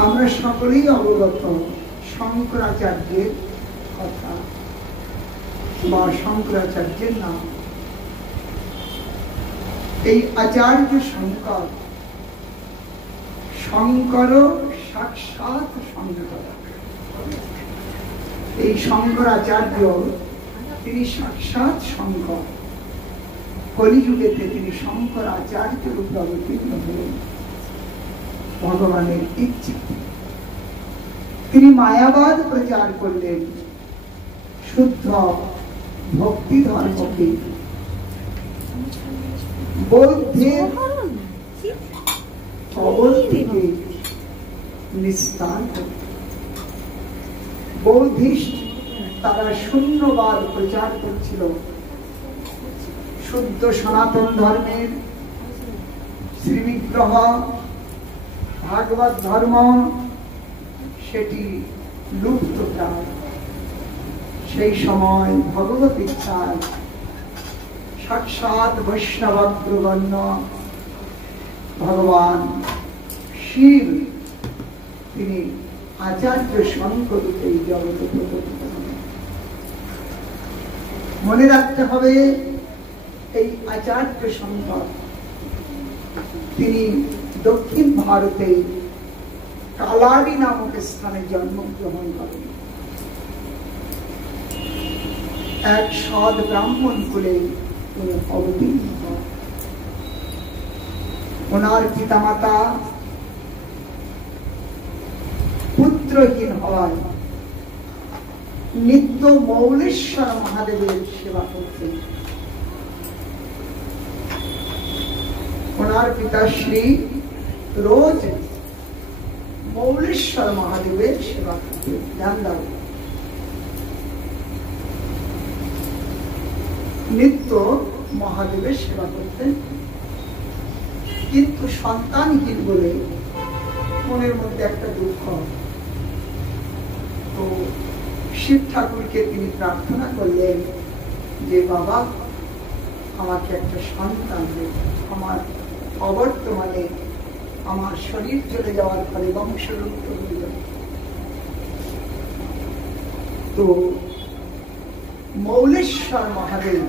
আমরা সকলেই অবগত শঙ্করাচার্যের কথা বা শঙ্করাচার্যের নাম। এই আচার্য শঙ্কর, শঙ্কর সাক্ষাৎ শঙ্কর। এই শঙ্করাচার্য তিনি সাক্ষাৎ শঙ্কর। কলিযুগেতে তিনি শঙ্করাচার্য রূপে অবতীর্ণ হলেন ভগবানের ইচ্ছা। তিনি মায়াবাদ প্রচার করলেন, শুদ্ধ ভক্তি ধর্মকে বৌদ্ধের কবল থেকে নিস্তার করতেন। বৌদ্ধিস্ট তারা শূন্যবাদ প্রচার করছিল। শুদ্ধ সনাতন ধর্মের শ্রীবিগ্রহ ভাগবত ধর্ম সেটি লুপ্ত প্রায়। সেই সময় ভগবত ইচ্ছায় সাক্ষাৎ বৈষ্ণবাগ্রগণ্য ভগবান শিব তিনি আচার্য শঙ্করকে এই জগতে প্রকটিত হলেন। মনে রাখতে হবে, এই আচার্য শঙ্কর তিনি দক্ষিণ ভারতে কালারি নামক স্থানে জন্মগ্রহণ করেন। এক সৎ ব্রাহ্মণ কুলে তিনি অবতীর্ণ হন। ওনার পিতামাতা পুত্রহীন হওয়ায় নিত্য মৌলেশ্বর মহাদেবের সেবা করতেন। ওনার পিতাশ্রী রোজ মৌলেশ্বর মহাদেবের সেবা করতেন। ধ্যান দাও, নিত্য মহাদেবের সেবা করতেন, কিন্তু সন্তানহীন বলে মনের মধ্যে একটা দুঃখ। তো শিব ঠাকুরকে তিনি প্রার্থনা করলেন যে বাবা আমাকে একটা সন্তান দেন। আমার অবর্তমানে আমার শরীর চলে যাওয়ার ফলে বংশলুপ্ত হইল। তো মৌলেশ্বর মহাদেব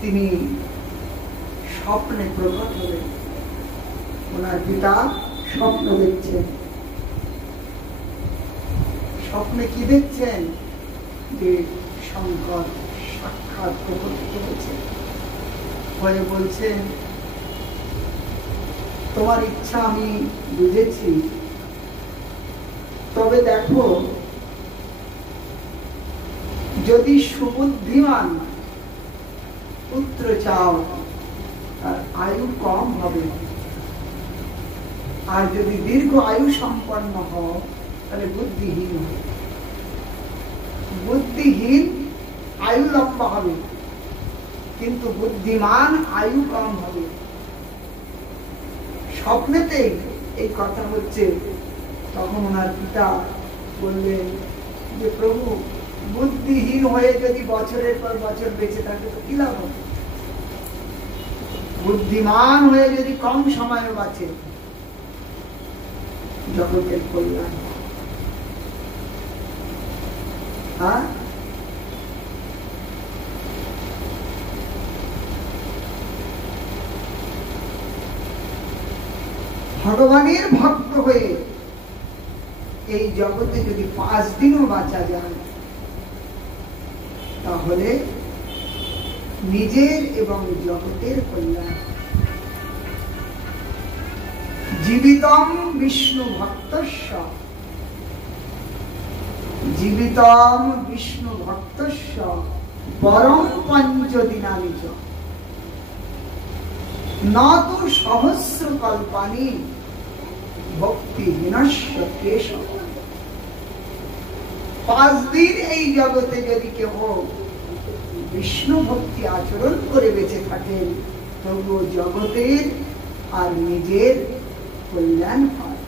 তিনি স্বপ্নে প্রকট হলেন। ওনার পিতা স্বপ্ন দেখছেন। স্বপ্নে কি দেখছেন? যে শঙ্কর সাক্ষাৎ প্রকটিত হয়েছে। বলে বলছেন, তোমার ইচ্ছা আমি বুঝেছি, তবে দেখো যদি সুবুদ্ধিমান পুত্র চাও তার আয়ু কম হবে, আর যদি দীর্ঘ আয়ু সম্পন্ন হও তাহলে বুদ্ধিহীন হবে। বুদ্ধিহীন আয়ু লম্বা হবে, কিন্তু বুদ্ধিমান আয়ু কম হবে। স্বপ্নেতে এই কথা হচ্ছে। তখন ওনার পিতা বললেন যে প্রভু, বুদ্ধিহীন হয়ে যদি বছরের পর বছর বেঁচে থাকে তো কি লাভ হবে? বুদ্ধিমান হয়ে যদি কম সময় বাঁচে, জগতের কল্যাণ। হ্যাঁ, ভগবানের ভক্ত হয়ে এই জগতে যদি 5 দিনও বাঁচা যায়, তাহলে নিজের এবং জগতের কল্যাণ। জীবিতম বিষ্ণু ভক্তস্য, জীবিতম বিষ্ণু ভক্তস্য পরম পঞ্চদিনানি চ নতু সহস্র কল্পানি ভক্তিহীনস্য কেশব। 5 দিন এই জগতে যদি কেউ বিষ্ণু ভক্তি আচরণ করে বেঁচে থাকেন, তবুও জগতের আর নিজের কল্যাণ হয়।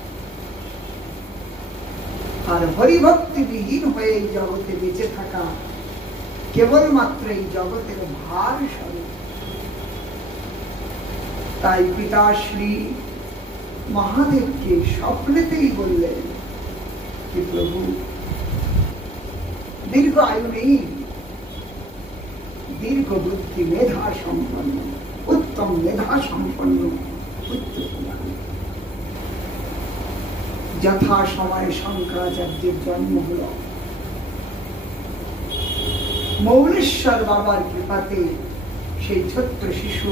আর হরিভক্তি বিহীন হয়ে এই জগতে বেঁচে থাকা কেবলমাত্র এই জগতের ভার স্বরূপ। তাই পিতাশ্রী মহাদেবকে স্বপ্নেতেই বললেন যে প্রভু দীর্ঘ আয়ু নেই, দীর্ঘ বুদ্ধি, মেধা সম্পন্ন, উত্তম মেধা সম্পন্ন পুত্র প্রদান। যথা সময়ে শঙ্করাচার্যের জন্ম হল। মৌলেশ্বর বাবার কৃপাতে সেই ছোট্ট শিশু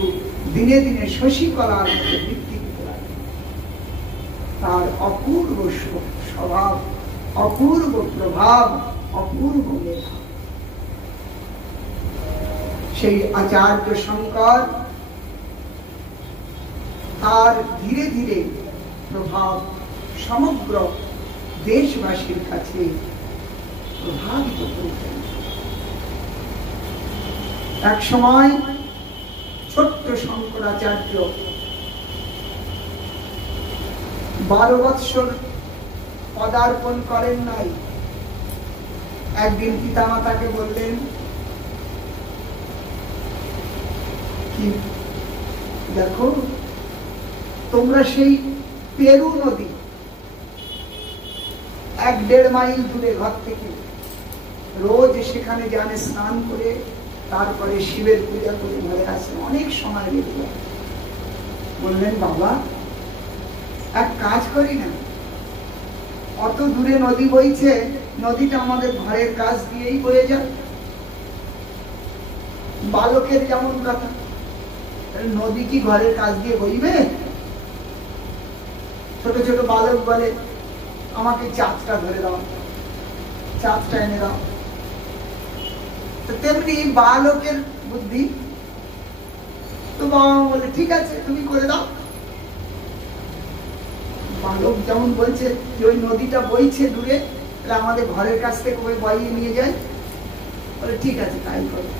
দিনে দিনে শশীকলার মতো বৃদ্ধি পেতে লাগে। তার অপূর্ব স্বভাব, অপূর্ব প্রভাব, অপূর্ব মেধা। সেই আচার্য শঙ্কর তার ধীরে ধীরে প্রভাব সমগ্র দেশবাসীর কাছে প্রভাবিত করেছেন। এক সময় ছোট্ট শঙ্করাচার্য 12 বৎসর পদার্পণ করেন নাই। একদিন পিতামাতাকে বললেন, কি দেখো তোমরা সেই পেরু নদী 1-1.5 মাইল দূরে ঘর থেকে রোজ সেখানে জানে স্নান করে তারপরে শিবের পূজা করে ঘরে আসেন, অনেক সময় লেগে যায়। বললেন বাবা এক কাজ করি না, অত দূরে নদী বইছে, নদীটা আমাদের ঘরের কাছ দিয়েই বয়ে যায়। বালকের যেমন কথা, নদী কি ঘরের কাছ দিয়ে বইবে? ছোট ছোট বালক বলে আমাকে চাঁদটা ধরে দাও, চাঁদটা এনে দাও। তেমনি বালকের বুদ্ধি। তো বাবা বলে ঠিক আছে তুমি করে দাও। বালক যেমন বলছে যে ওই নদীটা বইছে দূরে, তাহলে আমাদের ঘরের কাছ থেকে ওই বইয়ে নিয়ে যায়। বলে ঠিক আছে তাই করো।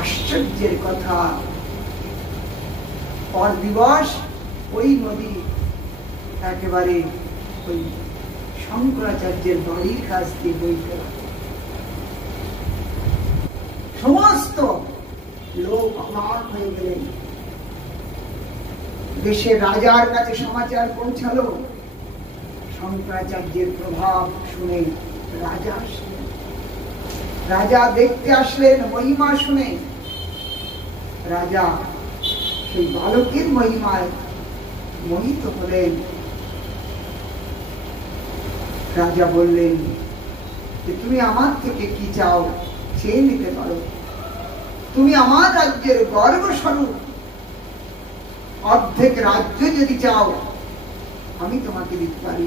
আশ্চর্যের কথা, পর দিবস ওই নদী একেবারে ওই শঙ্করাচার্যের বাড়ির কাছ দিয়ে বইতে লাগে। সমস্ত লোক অবাক হয়ে গেলেন। দেশের রাজার কাছে সমাচার পৌঁছালো। শঙ্করাচার্যের প্রভাব শুনে রাজা আসলেন। রাজা দেখতে আসলেন, মহিমা শুনে রাজা সেই বালকের মহিমায় মোহিত হলেন। রাজা বললেন যে তুমি আমার থেকে কি চাও চেয়ে নিতে পারো। তুমি আমার রাজ্যের গর্বস্বরূপ অর্ধেক রাজ্য যদি চাও আমি তোমাকে দিতে পারি।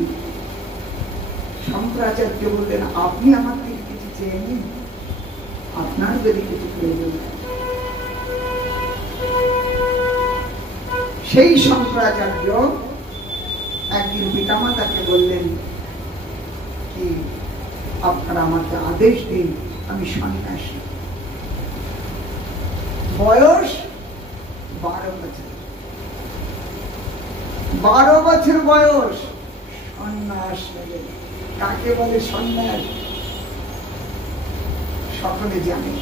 শঙ্করাচার্য বললেন আপনি আমার থেকে কিছু চেয়ে নিন, আপনার যদি কিছু প্রয়োজন। সেই শঙ্করাচার্য একদিন পিতামাতাকে বললেন কি আপনারা আমাকে আদেশ দিন, আমি সন্ন্যাসী। বয়স 12 বছর। 12 বছর বয়স সন্ন্যাস নেবে। কাকে বলে সন্ন্যাস সকলে জানে।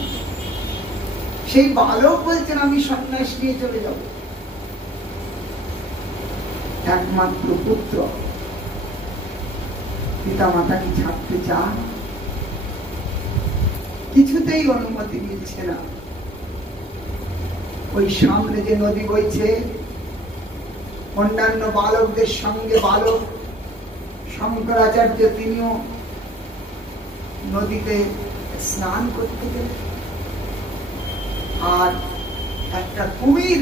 সেই বালক বলছেন আমি সন্ন্যাস নিয়ে চলে যাব। একমাত্র পুত্র, পিতা মাতা কি ছাড়তে চান? কিছুতেই অনুমতি মিলছে না। ওই সামনে যে নদী বইছে, অন্যান্য বালকদের সঙ্গে বালক শঙ্করাচার্য তিনিও নদীতে স্নান করতে গেলেন। আর একটা কুমির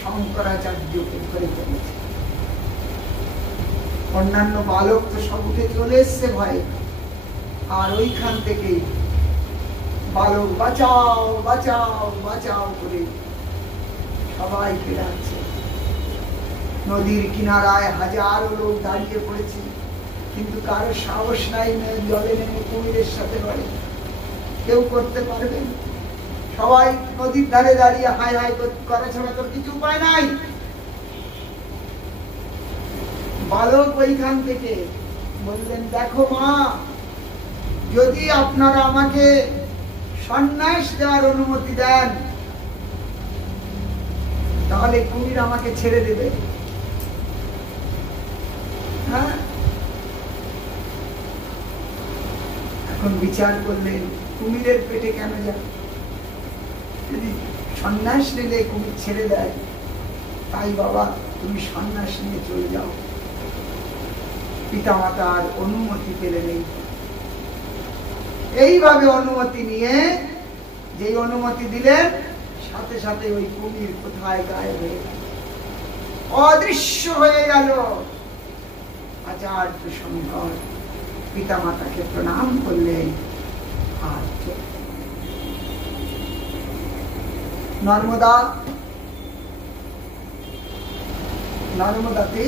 শঙ্করাচার্যকে ধরে ফেলেছে। অন্যান্য বালক তো সব উঠে চলে এসছে ভয়ে। আর ওইখান থেকে বালক বাঁচাও বাঁচাও বাঁচাও করে সবাইকে ডাকছে। নদীর কিনারায় হাজারো লোক দাঁড়িয়ে পড়েছে, কিন্তু কারো সাহস নাই জলে নেমে কুমিরের সাথে লড়ে। কেউ করতে পারবে না। সবাই নদীর ধারে দাঁড়িয়ে হাই হাই করা ছাড়া তোর কিছু উপায় নাই। বালক ওইখান থেকে বললেন দেখো মা, যদি আপনারা আমাকে সন্ন্যাস দেওয়ার অনুমতি দেন তাহলে কুমির আমাকে ছেড়ে দেবে? হ্যাঁ, এখন বিচার করলেন কুমিরের পেটে কেন যায়? যদি সন্ন্যাস নিলে কুমির ছেড়ে দেয়, তাই বাবা তুমি সন্ন্যাস নিয়ে চলে যাও। পিতামাতার অনুমতি পেলেন। এইভাবে অনুমতি নিয়ে, যে অনুমতি দিলেন, সাথে সাথে ওই কুমির কোথায় গায়েব হয়ে গেল, অদৃশ্য হয়ে গেল। আচার্য শঙ্কর পিতামাতাকে প্রণাম করলেন আর নর্মদাতে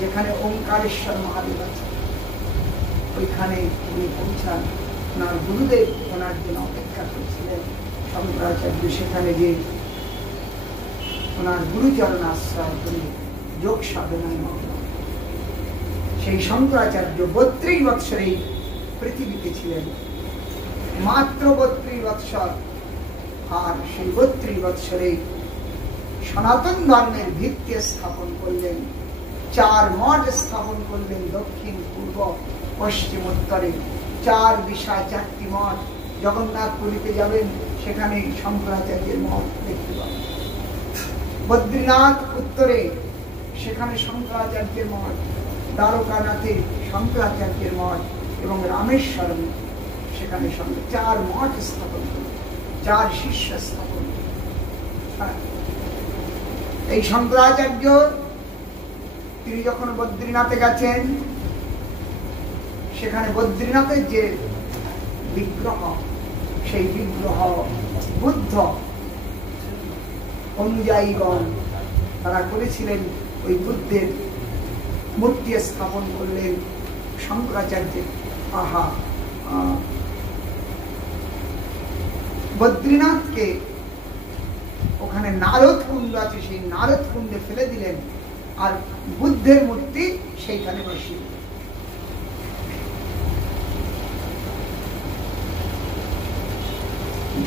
যেখানে ওঙ্কারেশ্বর মহাদেব আছে, ওইখানে উনি পৌঁছান। ওনার গুরুদেব ওনার জন্য অপেক্ষা করছিলেন। শঙ্করাচার্য সেখানে যে ওনার গুরুচরণ আশ্রয় করে যোগ সাধনায় মগ্ন। সেই শঙ্করাচার্য 32 বৎসর এই পৃথিবীতে ছিলেন, মাত্র 32 বৎসর। আর সেই 32 বৎসরে সনাতন ধর্মের ভিত্তি স্থাপন করলেন। 4 মঠ স্থাপন করলেন, দক্ষিণ, পূর্ব, পশ্চিম, উত্তরে। 4 দিশায় 4টি মঠ। জগন্নাথপুরীতে যাবেন, সেখানে শঙ্করাচার্যের মঠ দেখতে পাবেন। বদ্রীনাথ উত্তরে, সেখানে শঙ্করাচার্যের মঠ। দ্বারকানাথে শঙ্করাচার্যের মঠ, এবং রামেশ্বরমে সেখানে 4 মঠ স্থাপন করলেন, 4 শিষ্য স্থাপন। এই শঙ্করাচার্য তিনি যখন বদ্রীনাথে গেছেন, সেখানে বদ্রীনাথের যে বিগ্রহ, সেই বিগ্রহ বুদ্ধ অনুযায়ীগণ তারা করেছিলেন। ওই বুদ্ধের মূর্তি স্থাপন করলেন শঙ্করাচার্যের। আহা, বদ্রীনাথকে ওখানে নারদ কুণ্ড আছে, সেই নারদ কুণ্ডে ফেলে দিলেন, আর বুদ্ধের মূর্তি সেইখানে বসিয়ে দিলেন।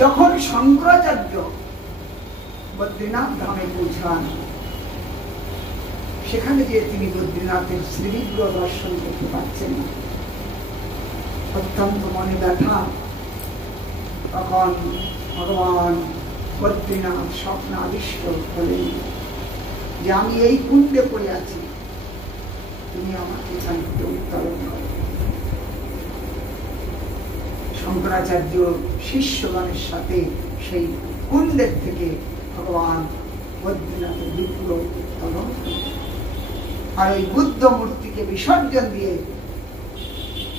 যখন শঙ্করাচার্য বদ্রীনাথ ধামে পৌঁছান, সেখানে যে তিনি বদ্রীনাথের শ্রীবিগ্রহ দর্শন করতে পারছেন না, অত্যন্ত মনে ব্যথা। তখন ভগবান বদ্রীনাথ স্বপ্নাদিষ্ট হলেন যে আমি এই কুণ্ডে পড়ে আছি, তুমি আমাকে এখান থেকে উত্তোলন করো। শঙ্করাচার্য শিষ্যগণের সাথে সেই কুণ্ডের থেকে ভগবান বদ্রীনাথের বিগ্রহ উত্তোলন করলেন, আর ওই বুদ্ধ মূর্তিকে বিসর্জন দিয়ে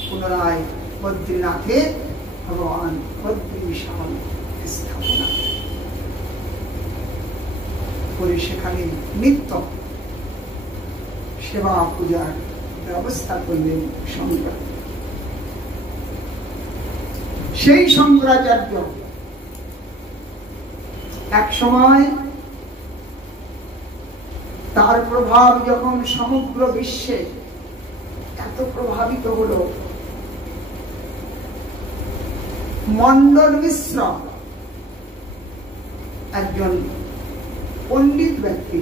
পুনরায় বদ্রীনাথে ভগবান বদ্রী বিশাল স্থাপনা করে সেখানে নিত্য সেবা পূজার ব্যবস্থা করলেন শঙ্কর। সেই শঙ্করাচার্য এক সময় তার প্রভাব যখন সমগ্র বিশ্বে এত প্রভাবিত হলো, মন্ডন মিশ্র একজন পণ্ডিত ব্যক্তি,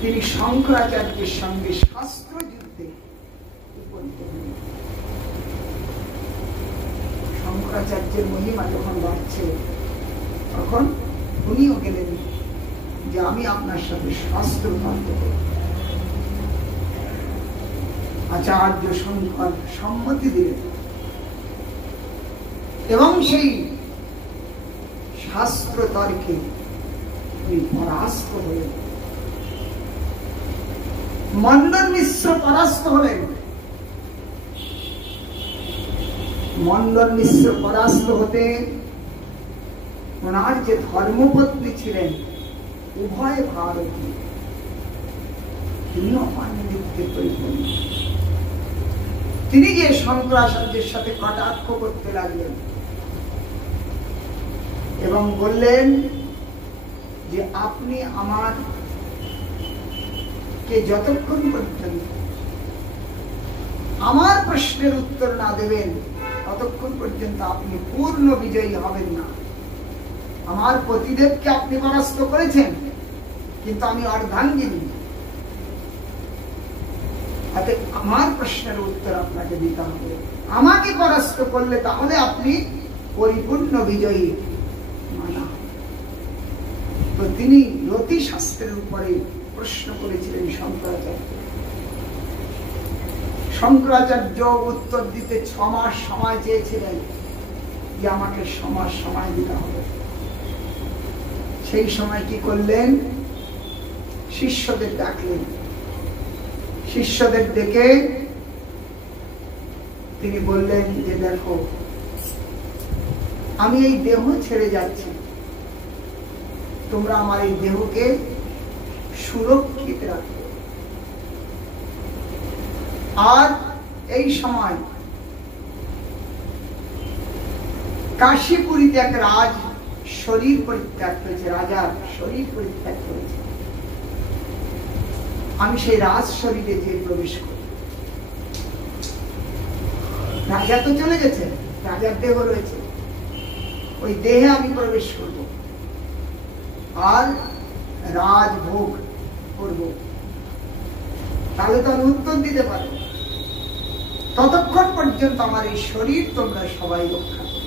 তিনি শঙ্করাচার্যের সঙ্গে শাস্ত্র যুদ্ধে উপনীত হলেন। শঙ্করাচার্যের মহিমা যখন বাড়ছে, তখন উনিও গেলেন যে আমি আপনার সাথে শাস্ত্র তর্ক করব। আচার্য শঙ্কর সম্মতি দিলেন, এবং সেই শাস্ত্র তর্কে তিনি পরাস্ত হলেন। মন্ডন মিশ্র পরাস্ত হলেন। মন্ডন মিশ্র পরাস্ত হতে ওনার যে ধর্মপত্নী ছিলেন, উভয় ভারতী, তিনিও পাণ্ডিত্যে পরিপূর্ণ। তিনি যে শঙ্করাচার্যের সাথে কটাক্ষ করতে লাগলেন এবং বললেন যে আপনি আমার কে যতক্ষণ পর্যন্ত আমার প্রশ্নের উত্তর না দেবেন, ততক্ষণ পর্যন্ত আপনি পূর্ণ বিজয়ী হবেন না। আমার পতিদেবকে আপনি পরাস্ত করেছেন, কিন্তু আমি অর্ধাঙ্গিনী। আমার প্রশ্নের উত্তর আপনাকে দিতে হবে। আমাকে পরাস্ত করলে তাহলে আপনি পরিপূর্ণ বিজয়ী মানা। তো তিনি রতি শাস্ত্রের উপরে প্রশ্ন করেছিলেন শঙ্করাচার্য। শঙ্করাচার্য উত্তর দিতে 6 মাস সময় চেয়েছিলেন, যে আমাকে 6 মাস সময় দিতে হবে। সেই সময় কি করলেন? শিষ্যদের ডাকলেন। শিষ্যদের ডেকে তিনি বললেন যে দেখো, আমি এই দেহ ছেড়ে যাচ্ছি, তোমরা আমার এই দেহকে সুরক্ষিত রাখো। আর এই সময় কাশীপুরীতে এক রাজ শরীর পরিত্যাগ করেছে, রাজার শরীর পরিত্যাগ করেছে। আমি সেই রাজ শরীরে যে প্রবেশ করি। রাজা তো চলে গেছে, রাজার দেহ রয়েছে, ওই দেহে আমি প্রবেশ করব আর রাজভোগ করব। তাহলে তো আমি উত্তর দিতে পারবো। ততক্ষণ পর্যন্ত আমার এই শরীর তোমরা সবাই রক্ষা করো।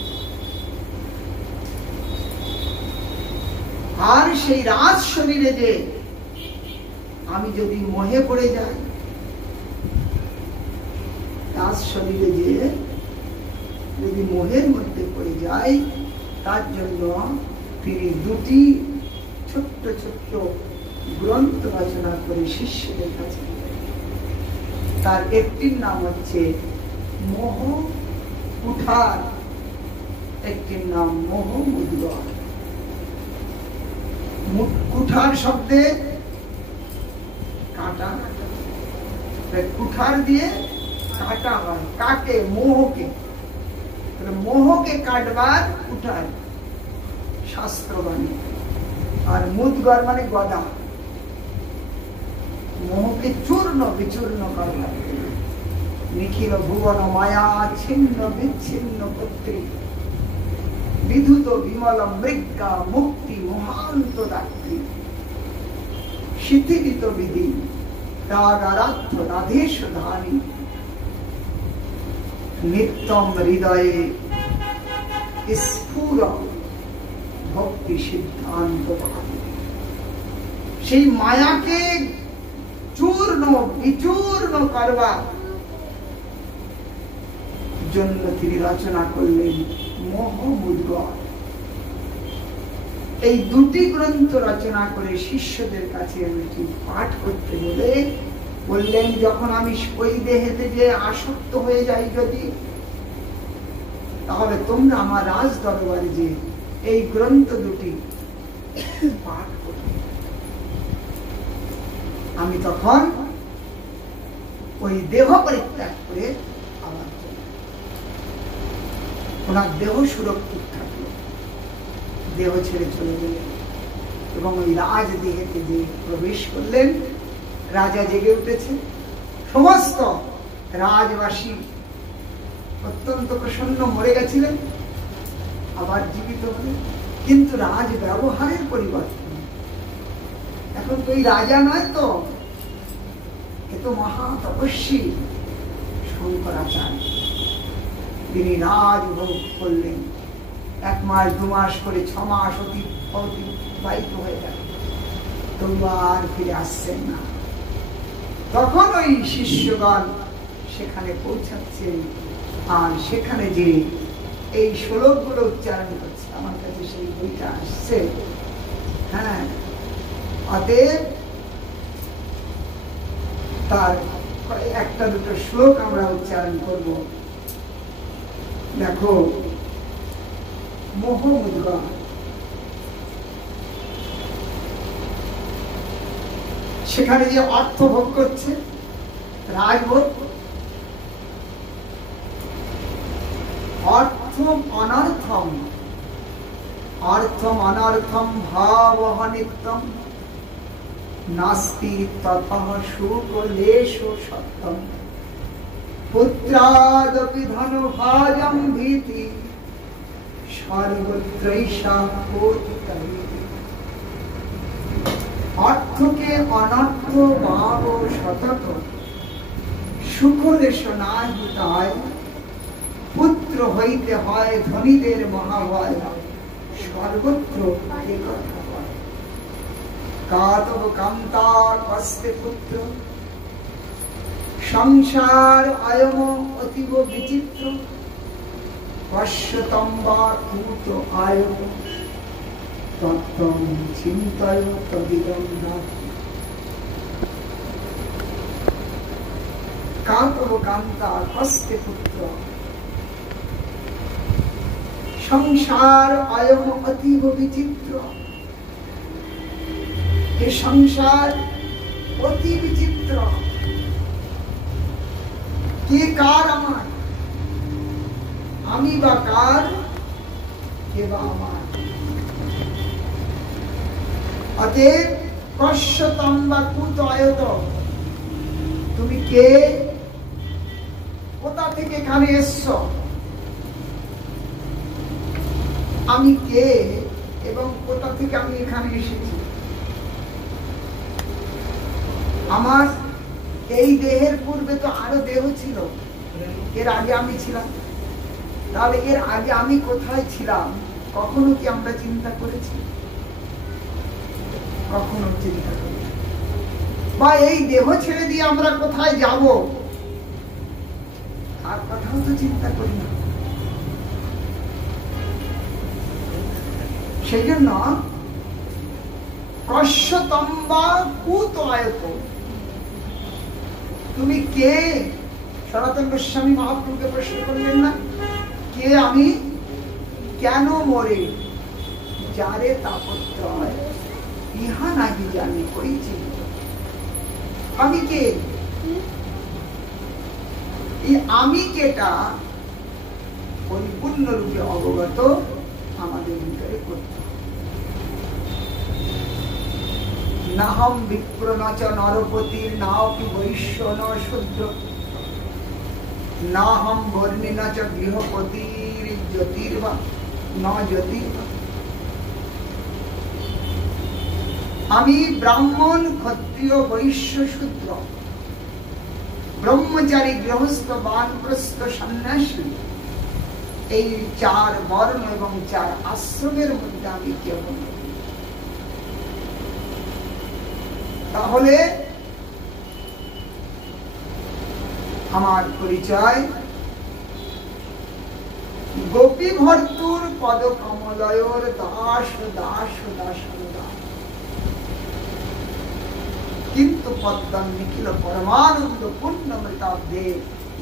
আর সেই রাজ শরীরে যে আমি যদি মোহে পড়ে যাই, রাজ শরীরে যে যদি মোহের মধ্যে পড়ে যাই, তার জন্য তিনি 2টি ছোট্ট ছোট্ট গ্রন্থ রচনা করে শিষ্যদের কাছে। তার একটির নাম হচ্ছে মোহ কুঠার, একটির নাম মোহ মুদ্গর। কুঠার শব্দে কাটা, কুঠার দিয়ে কাটা হয়, কাটে মোহকে। মোহকে কাটবার কুঠার শাস্ত্রবাণী। আর মুদ্গর মানে গদা, মোহকে চূর্ণ বিচূর্ণ করবার। নিখিল ভুবন মায়া ছিন্ন বিচ্ছিন্ন কর্তৃ বিধুত বিমল মৃজ্ঞা মুক্তি মহান্ত দাত্রী শিথিলিত বিধি রাগারাধ্য রাধেশ ধানী নিত্যম হৃদয়ে স্ফুর ভক্তি সিদ্ধান্ত। সেই মায়াকে চূর্ণ বিচূর্ণ করবার জন্য তিনি রচনা করলেন মোহ মুদ্গর। এই 2টি গ্রন্থ রচনা করে শিষ্যদের কাছে পাঠ করতে বলে বললেন, যখন আমি ওই দেহেতে যে আসক্ত হয়ে যাই যদি, তাহলে তোমরা আমার রাজ দরবারে যে এই গ্রন্থ 2টি পাঠ করবে। আমি তখন ওই দেহ পরিত্যাগ করে আবার ওনার দেহ সুরক্ষিত থাকলো, দেহ ছেড়ে চলে গেলেন এবং ওই রাজ দেহেতে যে প্রবেশ করলেন। রাজা জেগে উঠেছে, সমস্ত রাজবাসী অত্যন্ত প্রসন্ন। মরে গেছিলেন, আবার জীবিত হলেন, কিন্তু রাজ ব্যবহারের পরিবর্তন। এখন তো এই রাজা নয়, তো এ তো মহা তপস্বী শঙ্করাচার্য। তিনি রাজভোগ করলেন। 1 মাস 2 মাস করে 6 মাস অতিবাহিত হয়ে গেল, তবু আর ফিরে আসছেন না। তখন ওই শিষ্যগণ সেখানে পৌঁছাচ্ছেন, আর সেখানে যে এই শ্লোকগুলো উচ্চারণ করছে, আমার কাছে সেই বইটা আসছে। হ্যাঁ, অতএব তার 1-2 শ্লোক আমরা উচ্চারণ করব। দেখো, মোহ মুদ্গর। সেখানে যে অর্থ ভোগ করছে, রাজভোগ, অর্থম অনর্থম, অর্থম অনর্থম ভাবঃ নিত্যম নাস্তি ততঃ সুখ লেশ সত্যম পুত্রাদপি ধনভাজম ভীতি সর্বত্রৈষা পতিতাহী। অর্থকে অনর্থ ভাব সতত, সুখ দেশ নাহি তাই, পুত্র হইতে হয় ধনীদের মহাভয়, সর্বত্র একথা হয়। কাতব কান্তা কস্তে পুত্র, সংসার অয়ম অতীব বিচিত্র, পশ্যতম বা কূত আয়ম, তত্ত্বম চিন্তয় তদিদম নাহি। কাতব কান্তা কস্তে পুত্র, সংসার অয়ম অতীব বিচিত্র। এ সংসার অতি বিচিত্র। কে কার আমার, আমি বা কার, কে বা আমার। অতএব কশ্যতম বা কুত আয়ত, তুমি কে, কোথা থেকে এখানে এসছো, আমি কে এবং কোথা থেকে আমি এখানে এসেছি। আমার এই দেহের পূর্বে তো আরো দেহ ছিল, এর আগে আমি ছিলাম। তাহলে এর আগে আমি কোথায় ছিলাম কখনো কি আমরা চিন্তা করেছি? কখনো চিন্তা করি। বা এই দেহ ছেড়ে দিয়ে আমরা কোথায় যাব তার কথাও তো চিন্তা করি না। সেই জন্য কশ্যতম বা কুত আয়ত, তুমি কে? সনাতন গোস্বামী মহাপ্রভুকে প্রশ্ন করলেন না, কে আমি, কেন মরে, যারে তাপত্রয় ইহা নাহি জানি কই চিন্ত। আমি কে? এই আমি কেটা পরিপূর্ণ রূপে অবগত আমাদের ভিতরে করতে। নাহম বিপ্র নচ নরপতির নাকি বৈশ্য ন শূদ্র, নাহম বর্ণি নচ গৃহপতির জ্যোতির্বা ন জ্যোতির্বা। আমি ব্রাহ্মণ, ক্ষত্রিয়, বৈশ্য, শূদ্র, ব্রহ্মচারী, গৃহস্থ, বানপ্রস্থ, সন্ন্যাসী, এই চার বর্ণ এবং চার আশ্রমের মধ্যে আমি কেউ নই। তাহলে আমার পরিচয় গোপী ভর্তুর পদ কমলয়র দাস দাস দাস দাস। কিন্তু পদ্ম নিখিল পরমানন্দ পূর্ণমৃতাব্দে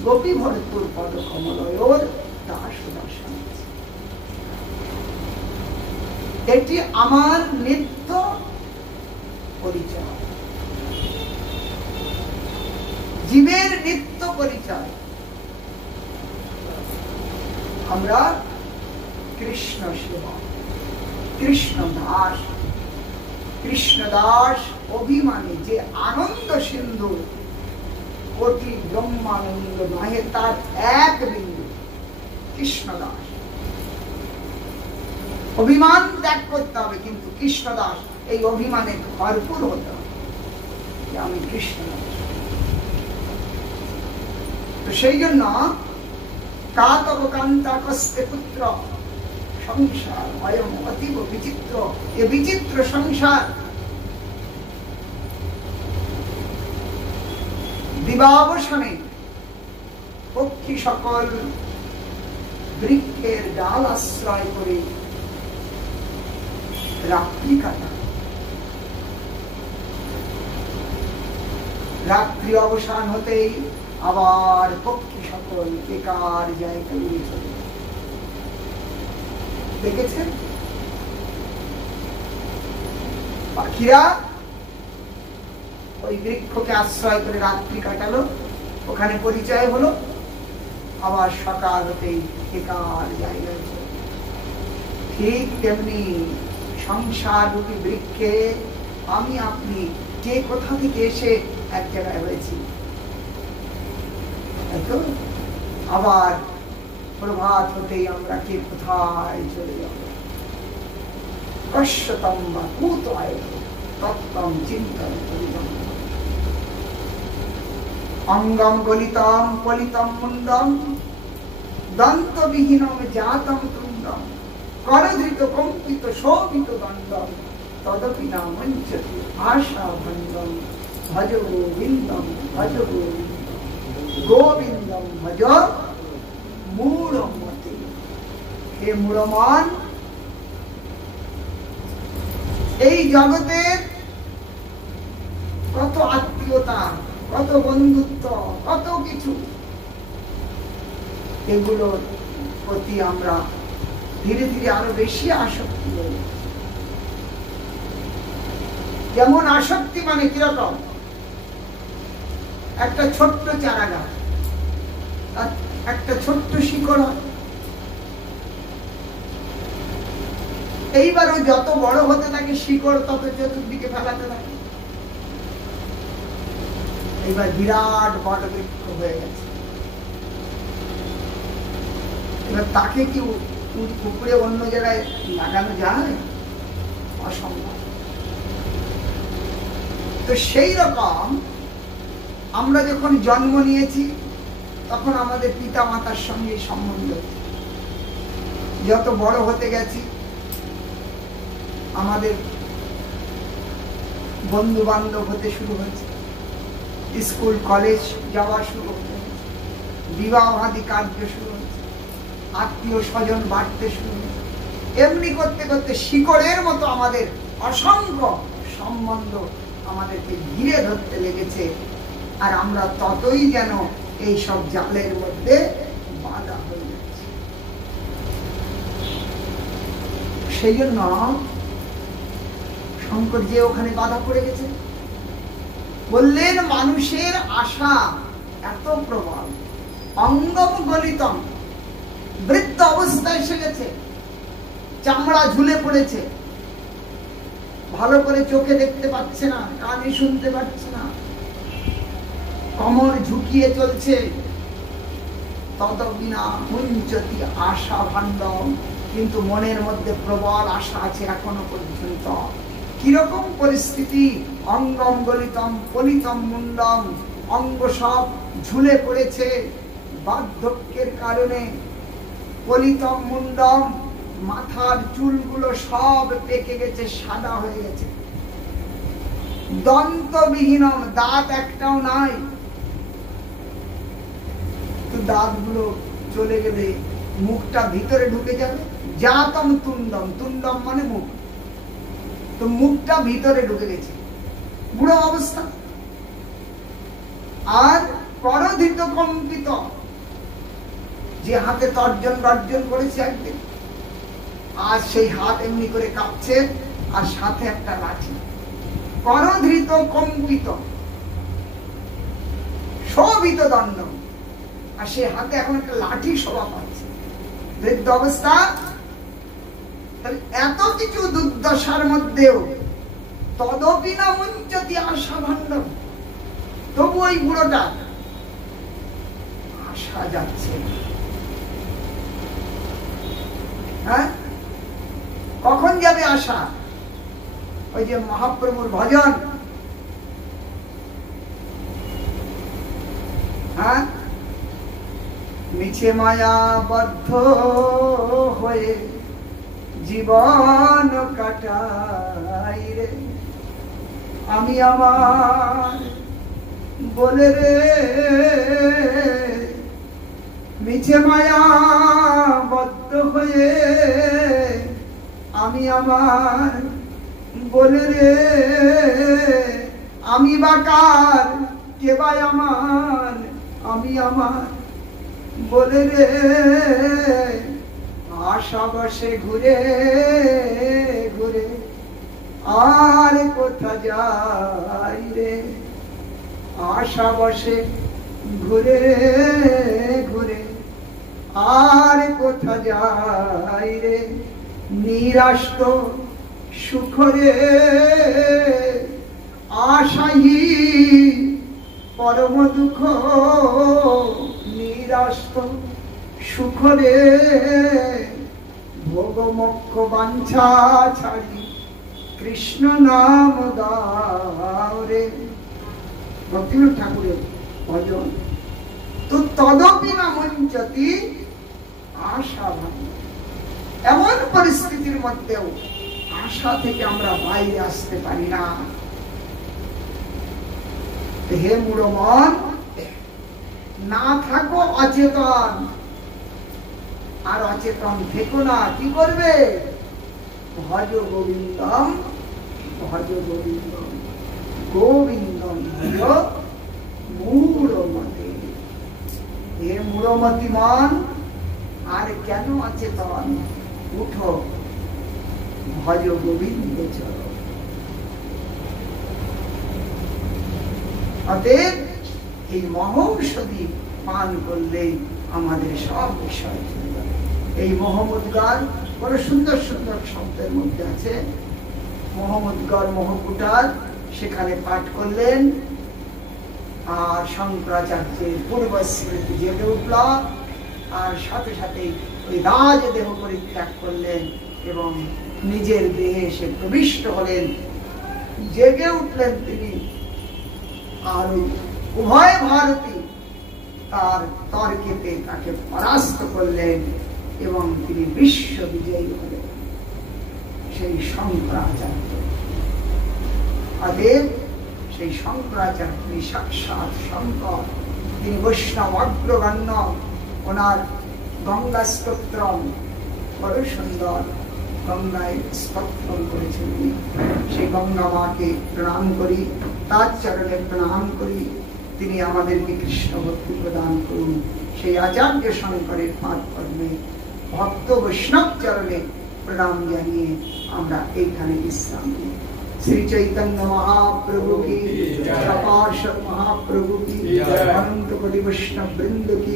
গোপী ভর্তুর পদ কমলয়র দাস দাস। এটি আমার নিত্য পরিচয়, জীবের নিত্য পরিচয়। আমরা কৃষ্ণ সেবক, কৃষ্ণ দাস। কৃষ্ণ দাস অভিমানী, যে আনন্দ সিন্ধু কোটি ব্রহ্মানন্দ নহে তার এক বিন্দু, কৃষ্ণ দাস। অভিমান ত্যাগ করতে হবে, কিন্তু কৃষ্ণ দাস এই অভিমানে ভরপুর হতে হবে যে আমি কৃষ্ণ দাস। তো সেই জন্য কাতব কান্তা কস্তে পুত্র, সংসার অয়ম অতীব বিচিত্র। এ বিচিত্র সংসার দিবাবসানে পক্ষী সকল বৃক্ষের ডাল আশ্রয় করে রাত্রি কাটা। রাত্রি অবসান হতেই আবার পক্ষী সকল বেকার জায়গা উড়ে চলে। দেখেছেন পাখিরা ওই বৃক্ষকে আশ্রয় করে রাত্রি কাটালো, ওখানে পরিচয় হলো, আবার সকাল হতেই বেকার জায়গায় চলে। ঠিক তেমনি সংসার রূপী বৃক্ষে আমি আপনি কে কোথা থেকে এসে এক জায়গায় হয়েছি, আবার প্রভাত হতেই আমরা কে কোথায় চলে যাব। কশ্যতম বা কুতয় তত্ত্বম চিন্তন করিলাম। অঙ্গম গলিতম পলিতম মুন্ডম দন্তবিহীনম জাতম তুণ্ডম করধৃত কম্পিত শোভিত দণ্ডম তদপি না মঞ্চতি আশা ভণ্ডম ভজ গোবিন্দম ভজ গোবিন্দম গোবিন্দম ভজ মূঢ়মতি। হে মূঢ়মান, এই জগতের কত আত্মীয়তা, কত বন্ধুত্ব, কত কিছু, এগুলোর প্রতি আমরা ধীরে ধীরে আরো বেশি আসক্তি হই। যেমন আসক্তি মানে কিরকম, একটা ছোট্ট চারা গাছ, একটা ছোট্ট শিকড় হয়, এইবার ও যত বড় হতে থাকে শিকড় তত চতুর্দিকে ফেলাতে থাকে, এইবার বিরাট বট বৃক্ষ হয়ে গেছে। এবার তাকে কি উপরে অন্য জায়গায় লাগানো যায়? অসম্ভব। তো সেই রকম আমরা যখন জন্ম নিয়েছি তখন আমাদের পিতা মাতার সঙ্গে সম্বন্ধ, যত বড় হতে গেছি আমাদের বন্ধু বান্ধব হতে শুরু হয়েছে, স্কুল কলেজ যাওয়া শুরু হয়েছে, বিবাহ আদি কার্য শুরু হয়েছে, আত্মীয় স্বজন বাড়তে শুরু হয়েছে। এমনি করতে করতে শিকড়ের মতো আমাদের অসংখ্য সম্বন্ধ আমাদেরকে ঘিরে ধরতে লেগেছে, আর আমরা ততই যেন এই সব জালের মধ্যে বাধা হয়ে যাচ্ছে। সেই জন্য শঙ্কর যে ওখানে বাধা পড়ে গেছে, বললেন মানুষের আশা এত প্রবল, অঙ্গম গলিতম, বৃদ্ধ অবস্থায় এসে গেছে, চামড়া ঝুলে পড়েছে, ভালো করে চোখে দেখতে পাচ্ছে না, কানে শুনতে পাচ্ছে না, কোমর ঝুঁকিয়ে চলছে, তদবিনা মুঞ্চতি আশা ভাণ্ডম, কিন্তু মনের মধ্যে প্রবল আশা আছে এখনো পর্যন্ত। কিরকম পরিস্থিতি, অঙ্গম গলিতম পলিতম মুন্ডম, অঙ্গ সব ঝুলে পড়েছে বার্ধক্যের কারণে, পলিতম মুন্ডম, মাথার চুলগুলো সব পেকে গেছে, সাদা হয়ে গেছে, দন্তবিহীনম, দাঁত একটাও নাই, তো দাঁতগুলো চলে গেলে মুখটা ভিতরে ঢুকে যাবে, জাতম তুণ্ডম, তুণ্ডম মানে মুখ, তো মুখটা ভিতরে ঢুকে গেছে, বুড়ো অবস্থা। আর করধৃত কম্পিত, যে হাতে তর্জন গর্জন করেছে একদিন, আজ সেই হাত এমনি করে কাঁপছে, আর সাথে একটা লাঠি, করধৃত কম্পিত শোভিত দণ্ড, আর সে হাতে এখন একটা লাঠি শোভা পাচ্ছে, বৃদ্ধ অবস্থা। এত কিছু দুর্দশার মধ্যেও তদপি না মুঞ্চতি আশা ভাণ্ডম, তবু ওই বুড়োটা আশা যাচ্ছে। হ্যাঁ, কখন যাবে আশা? ওই যে মহাপ্রভুর ভজন, হ্যাঁ, মিছে মায়াবদ্ধ হয়ে জীবন কাটাই রে, আমি আমার বলে রে, মিছে মায়াবদ্ধ হয়ে আমি আমার বলে রে, আমি বাকার কে ভাই আমার, আমি আমার বলে রে, আশা বসে ঘুরে ঘুরে আর কোথা যাই রে, আশা বসে ঘুরে ঘুরে আর কোথা যাই রে, নিরাষ্ট সুখরে আশাহী পরম দুঃখ নিরাষ্ট সুখ রে ভোগ মোক্ষ বাঞ্ছা ছাড়ি কৃষ্ণ নাম দাও রে। ভক্তিবিনোদ ঠাকুরের ভজন। তো তদপি না মঞ্চতি আশা ভাই, এমন পরিস্থিতির মধ্যেও আশা থেকে আমরা বাইরে আসতে পারি না। হে মূঢ় মন, না থাকো অচেতন, আর অচেতন থেকো না। কি করবে? ভজ গোবিন্দম, ভজ গোবিন্দম, গোবিন্দম ভজ মূঢ়মতি। হে মূঢ়মতি মন, আর কেন অচেতন? উঠো, ভজ গোবিন্দ চলো। অতএব এই মহৌষধি পান করলে আমাদের সব বিষয় চলে যাবে। এই মহমুদ্গার বড় সুন্দর সুন্দর শব্দের মধ্যে আছে। মহমুদ্গার মহকুটার সেখানে পাঠ করলেন, আর শঙ্করাচার্যের পূর্ব স্মৃতি জেগে উঠল, আর সাথে সাথে ওই রাজ দেহ পরিত্যাগ করলেন এবং নিজের দেহে এসে প্রবিষ্ট হলেন। জেগে উঠলেন তিনি, আর ওই উভয় ভারতী তার তর্কেতে তাকে পরাস্ত করলেন এবং তিনি বিশ্ব বিজয়ী হলেন, সেই শঙ্করাচার্য। অতএব সেই শঙ্করাচার্য সাক্ষাৎ শঙ্কর, তিনি বৈষ্ণব অগ্রগণ্য। ওনার গঙ্গা স্তোত্রম বড় সুন্দর, গঙ্গায় স্তোত্রম করেছেন। সেই গঙ্গা মাকে প্রণাম করি, তার চরণে প্রণাম করি। তিনি আমাদেরকে কৃষ্ণ ভক্তি প্রদান করুন। সেই আচার্য শঙ্করের পাদ পদ্মে ভক্ত বৈষ্ণব চরণে প্রণাম জানিয়ে আমরা এইখানে বিশ্রাম দিই। श्री चैतन्य महाप्रभु की, पार्षद महाप्रभु की, अनंत कोटि वैष्णव वृंद की,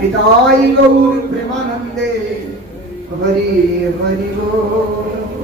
निताई गौर प्रेमानंदे हरि हरि बोल।